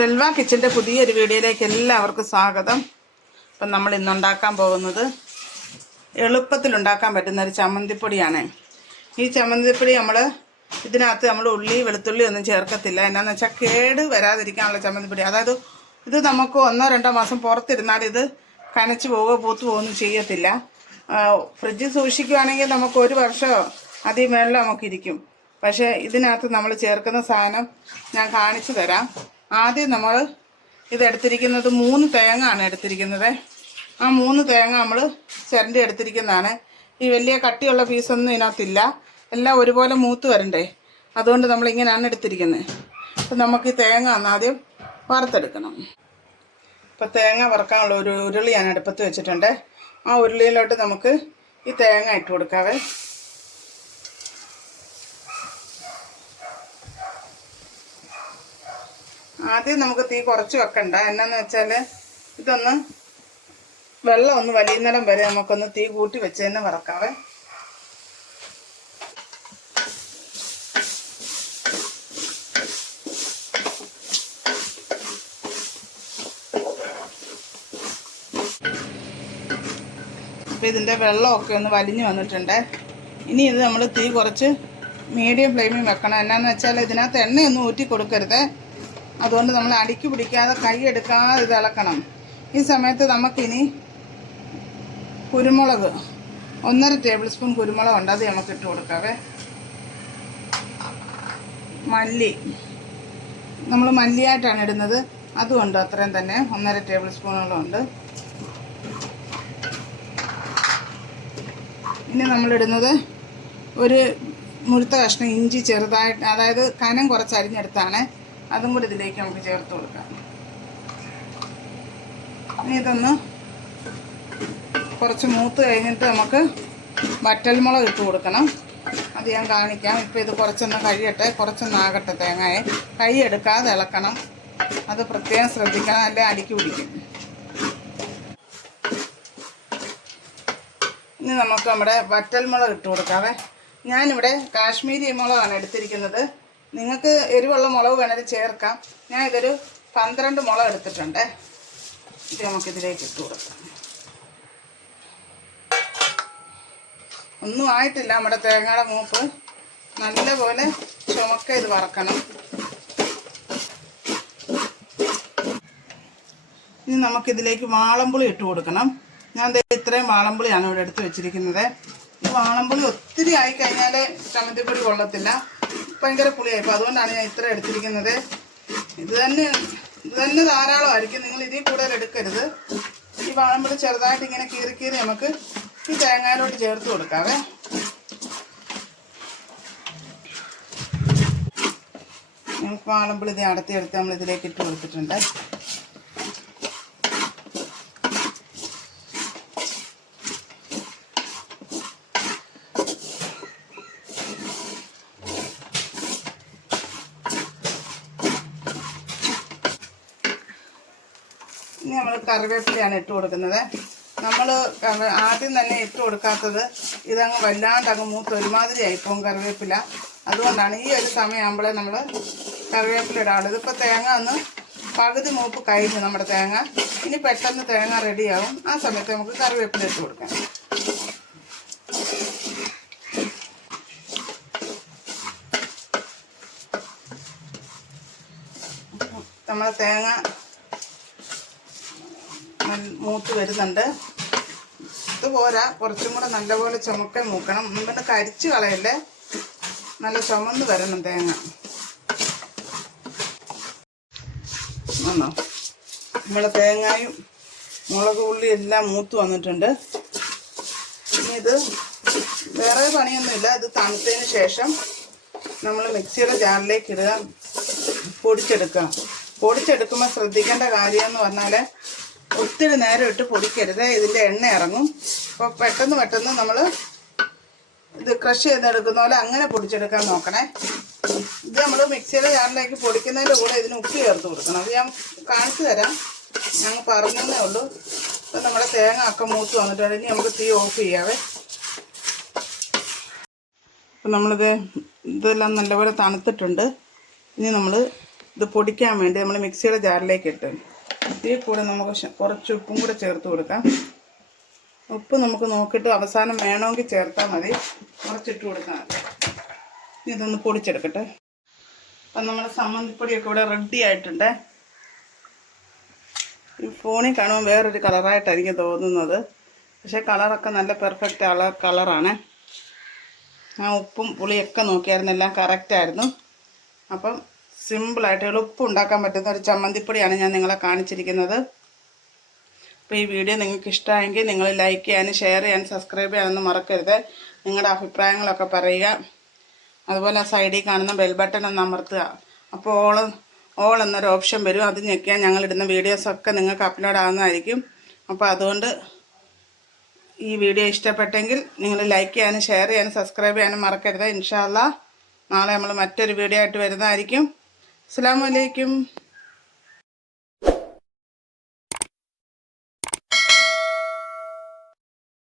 Silva കിച്ചന്റെ പുതിയൊരു വീഡിയോയിലേക്ക് എല്ലാവർക്കും സ്വാഗതം. അപ്പം നമ്മൾ ഇന്നുണ്ടാക്കാൻ പോകുന്നത് എളുപ്പത്തിൽ ഉണ്ടാക്കാൻ പറ്റുന്ന ഒരു ചമ്മന്തിപ്പൊടിയാണ്. ഈ ചമ്മന്തിപ്പൊടി നമ്മൾ ഇതിനകത്ത് നമ്മൾ ഉള്ളി വെളുത്തുള്ളി ഒന്നും ചേർക്കത്തില്ല. എന്നാന്ന് വെച്ചാൽ കേട് വരാതിരിക്കാനുള്ള ചമ്മന്തിപ്പൊടി. അതായത് ഇത് നമുക്ക് ഒന്നോ രണ്ടോ മാസം പുറത്തിരുന്നാൽ ഇത് കനച്ച് പോവുകയോ പൂത്തു പോകുകയൊന്നും ചെയ്യത്തില്ല. ഫ്രിഡ്ജിൽ സൂക്ഷിക്കുകയാണെങ്കിൽ നമുക്ക് ഒരു വർഷമോ അതിൽ മേളിൽ നമുക്കിരിക്കും. പക്ഷേ ഇതിനകത്ത് നമ്മൾ ചേർക്കുന്ന സാധനം ഞാൻ കാണിച്ചു തരാം. ആദ്യം നമ്മൾ ഇത് എടുത്തിരിക്കുന്നത് മൂന്ന് തേങ്ങ ആണ് എടുത്തിരിക്കുന്നത്. ആ മൂന്ന് തേങ്ങ നമ്മൾ ചിരണ്ടി എടുത്തിരിക്കുന്നതാണ്. ഈ വലിയ കട്ടിയുള്ള പീസൊന്നും ഇതിനകത്തില്ല. എല്ലാം ഒരുപോലെ മൂത്ത് വരണ്ടേ. അതുകൊണ്ട് നമ്മൾ ഇങ്ങനെയാണ് എടുത്തിരിക്കുന്നത്. അപ്പം നമുക്ക് ഈ തേങ്ങ ആദ്യം വറുത്തെടുക്കണം. ഇപ്പോൾ തേങ്ങ വറുക്കാനുള്ള ഒരു ഉരുളി ഞാൻ അടുപ്പത്ത് വെച്ചിട്ടുണ്ട്. ആ ഉരുളിയിലോട്ട് നമുക്ക് ഈ തേങ്ങ ഇട്ട് കൊടുക്കാവേ. ആദ്യം നമുക്ക് തീ കുറച്ച് വെക്കണ്ട. എന്നാന്ന് വെച്ചാൽ ഇതൊന്ന് വെള്ളം ഒന്ന് വലിയുന്നിടം വരെ നമുക്കൊന്ന് തീ കൂട്ടി വെച്ച് തന്നെ വറക്കാവേ. അപ്പോൾ ഇതിന്റെ വെള്ളമൊക്കെ ഒന്ന് വലിഞ്ഞു വന്നിട്ടുണ്ട്. ഇനി ഇത് നമ്മൾ തീ കുറച്ച് മീഡിയം ഫ്ലെയിമിൽ വെക്കണം. എന്നാന്ന് വെച്ചാൽ ഇതിനകത്ത് എണ്ണയൊന്നും ഊറ്റി കൊടുക്കരുത്. അതുകൊണ്ട് നമ്മൾ അടിക്ക് പിടിക്കാതെ കൈ എടുക്കാതെ ഇത് ഇളക്കണം. ഈ സമയത്ത് നമുക്കിനി കുരുമുളക് ഒന്നര ടേബിൾ സ്പൂൺ കുരുമുളക് ഉണ്ട് അത് നമുക്ക് ഇട്ട് കൊടുക്കാവേ മല്ലി. നമ്മൾ മല്ലിയായിട്ടാണ് ഇടുന്നത്. അതുമുണ്ട് അത്രയും തന്നെ. ഒന്നര ടേബിൾ സ്പൂണുകളും ഉണ്ട്. ഇനി നമ്മളിടുന്നത് ഒരു മുഴുത്ത കഷ്ണം ഇഞ്ചി ചെറുതായിട്ട് അതായത് കനം കുറച്ച് അരിഞ്ഞെടുത്താണ്. അതും കൂടി ഇതിലേക്ക് നമുക്ക് ചേർത്ത് കൊടുക്കാം. ഇനി ഇതൊന്ന് കുറച്ച് മൂത്ത് കഴിഞ്ഞിട്ട് നമുക്ക് വറ്റൽമുളക് ഇട്ട് കൊടുക്കണം. അത് ഞാൻ കാണിക്കാം. ഇപ്പോൾ ഇത് കുറച്ചൊന്ന് കഴിയട്ടെ. കുറച്ചൊന്ന് ആകട്ടെ തേങ്ങയെ. കൈ എടുക്കാതെ ഇളക്കണം. അത് പ്രത്യേകം ശ്രദ്ധിക്കണം. അല്ലെ? അടിക്ക് പിടിക്കും. ഇനി നമുക്ക് നമ്മുടെ വറ്റൽമുളക് ഇട്ട് കൊടുക്കാവേ. ഞാനിവിടെ കാശ്മീരി മുളകാണ് എടുത്തിരിക്കുന്നത്. നിങ്ങൾക്ക് എരിവുള്ള മുളക് വേണമെങ്കിൽ ചേർക്കാം. ഞാൻ ഇതൊരു പന്ത്രണ്ട് മുളക് എടുത്തിട്ടുണ്ട്. ഇത് നമുക്കിതിലേക്ക് ഇട്ട് കൊടുക്കാം. ഒന്നും ആയിട്ടില്ല നമ്മുടെ തേങ്ങയുടെ മൂപ്പ്. നല്ലപോലെ ചുമക്ക ഇത് വറക്കണം. ഇനി നമുക്കിതിലേക്ക് വാളംപുളി ഇട്ട് കൊടുക്കണം. ഞാൻ ഇത്രയും വാളംപുളിയാണ് ഇവിടെ എടുത്ത് വെച്ചിരിക്കുന്നത്. ഈ വാളംപുളി ഒത്തിരി ആയി കഴിഞ്ഞാൽ ചമ്മന്തിപ്പൊടി കൊള്ളത്തില്ല. ഭയങ്കര പുളിയായി അപ്പോൾ അതുകൊണ്ടാണ് ഞാൻ ഇത്ര എടുത്തിരിക്കുന്നത്. ഇത് തന്നെ ഇത് തന്നെ ധാരാളമായിരിക്കും. നിങ്ങൾ ഇതിൽ കൂടുതൽ എടുക്കരുത്. ഈ വാഴമ്പഴം ചെറുതായിട്ട് ഇങ്ങനെ കീറി കീറി നമുക്ക് ഈ തേങ്ങയിലോട്ട് ചേർത്ത് കൊടുക്കാവേ. നമുക്ക് വാളമ്പുളി ഇത് അടത്തി എടുത്ത് നമ്മൾ ഇതിലേക്ക് ഇട്ട് കൊടുത്തിട്ടുണ്ട് ഇനി കറിവേപ്പിലയാണ് ഇട്ട് കൊടുക്കുന്നത്. നമ്മൾ ആദ്യം തന്നെ ഇട്ട് കൊടുക്കാത്തത് ഇതങ്ങ് വല്ലാണ്ട് അങ്ങ് മൂത്ത് ഒരുമാതിരി ആയിപ്പോവും കറിവേപ്പില. അതുകൊണ്ടാണ് ഈ ഒരു സമയമാകുമ്പോഴേ നമ്മൾ കറിവേപ്പില ഇടാറുള്ളത് ഇതിപ്പോൾ തേങ്ങ ഒന്ന് പകുതി മൂപ്പ് കഴിഞ്ഞു നമ്മുടെ തേങ്ങ. ഇനി പെട്ടെന്ന് തേങ്ങ റെഡിയാവും. ആ സമയത്ത് നമുക്ക് കറിവേപ്പില ഇട്ട് കൊടുക്കാം. നമ്മൾ തേങ്ങ മൂത്ത് വരുന്നുണ്ട്. ഇത് പോരാ കുറച്ചും കൂടെ നല്ലപോലെ ചുമക്കെ മൂക്കണം എന്നിട്ട് കരിച്ച് കളയല്ലേ? നല്ല ചുമന്ന് വരണം തേങ്ങ. നമ്മളെ തേങ്ങയും മുളക് ഉള്ളി എല്ലാം മൂത്ത് വന്നിട്ടുണ്ട്. ഇനി ഇത് വേറെ പണിയൊന്നുമില്ല. ഇത് തണുത്തതിന് ശേഷം നമ്മൾ മിക്സിയുടെ ജാറിലേക്ക് ഇടുക. പൊടിച്ചെടുക്കുക. പൊടിച്ചെടുക്കുമ്പോൾ ശ്രദ്ധിക്കേണ്ട കാര്യം എന്ന് പറഞ്ഞാൽ ഒത്തിരി നേരം ഇട്ട് പൊടിക്കരുത്. ഇതിന്റെ എണ്ണ ഇറങ്ങും. അപ്പോൾ പെട്ടെന്ന് പെട്ടെന്ന് നമ്മൾ ഇത് ക്രഷ് ചെയ്തെടുക്കുന്ന പോലെ അങ്ങനെ പൊടിച്ചെടുക്കാൻ നോക്കണേ. ഇത് നമ്മൾ മിക്സിയുടെ ജാറിലേക്ക് പൊടിക്കുന്നതിന്റെ കൂടെ ഇതിന് ഉപ്പ് ചേർത്ത് കൊടുക്കണം. അത് ഞാൻ കാണിച്ചു തരാം. ഞങ്ങൾ പറഞ്ഞതേ ഉള്ളൂ. ഇപ്പം നമ്മുടെ തേങ്ങ ഒക്കെ മൂത്ത് വന്നിട്ടുണ്ട്. ഇനി നമുക്ക് തീ ഓഫ് ചെയ്യാവേ. അപ്പം നമ്മളിത് ഇതെല്ലാം നല്ലപോലെ തണുത്തിട്ടുണ്ട്. ഇനി നമ്മൾ ഇത് പൊടിക്കാൻ വേണ്ടി നമ്മൾ മിക്സിയുടെ ജാറിലേക്ക് ഇട്ട് ഇതിൽ കൂടെ നമുക്ക് കുറച്ച് ഉപ്പും കൂടെ ചേർത്ത് കൊടുക്കാം. ഉപ്പ് നമുക്ക് നോക്കിയിട്ട് അവസാനം വേണമെങ്കിൽ ചേർത്താൽ മതി. കുറച്ചിട്ട് കൊടുത്താൽ മതി. ഇതൊന്ന് പൊടിച്ചെടുക്കട്ടെ. അപ്പം നമ്മുടെ സമ്മന്തിപ്പൊടിയൊക്കെ ഇവിടെ റെഡി ആയിട്ടുണ്ട്. ഈ ഫോണിൽ കാണുമ്പോൾ വേറൊരു കളറായിട്ടായിരിക്കും തോന്നുന്നത്. പക്ഷേ കളറൊക്കെ നല്ല പെർഫെക്റ്റ് കളർ കളറാണ്. ആ ഉപ്പും പുളിയൊക്കെ നോക്കിയായിരുന്നു. എല്ലാം കറക്റ്റായിരുന്നു അപ്പം സിമ്പിളായിട്ട് എളുപ്പം ഉണ്ടാക്കാൻ പറ്റുന്ന ഒരു ചമ്മന്തിപ്പൊടിയാണ് ഞാൻ നിങ്ങളെ കാണിച്ചിരിക്കുന്നത്. അപ്പോൾ ഈ വീഡിയോ നിങ്ങൾക്ക് ഇഷ്ടമായെങ്കിൽ നിങ്ങൾ ലൈക്ക് ചെയ്യാനും ഷെയർ ചെയ്യാനും സബ്സ്ക്രൈബ് ചെയ്യാനൊന്നും മറക്കരുത്. നിങ്ങളുടെ അഭിപ്രായങ്ങളൊക്കെ പറയുക. അതുപോലെ സൈഡിൽ കാണുന്ന ബെൽ ബട്ടൺ ഒന്ന് അമർത്തുക. അപ്പോൾ ഓൾ ഓൾ എന്നൊരു ഓപ്ഷൻ വരും. അത് ഞെക്കിയാൽ ഞങ്ങളിടുന്ന വീഡിയോസൊക്കെ നിങ്ങൾക്ക് അപ്ലോഡ് ആകുന്നതായിരിക്കും അപ്പോൾ അതുകൊണ്ട് ഈ വീഡിയോ ഇഷ്ടപ്പെട്ടെങ്കിൽ നിങ്ങൾ ലൈക്ക് ചെയ്യാനും ഷെയർ ചെയ്യാനും സബ്സ്ക്രൈബ് ചെയ്യാനും മറക്കരുത്. ഇൻഷാല്ല നാളെ നമ്മൾ മറ്റൊരു വീഡിയോ ആയിട്ട് വരുന്നതായിരിക്കും. അസ്സാം വലൈക്കും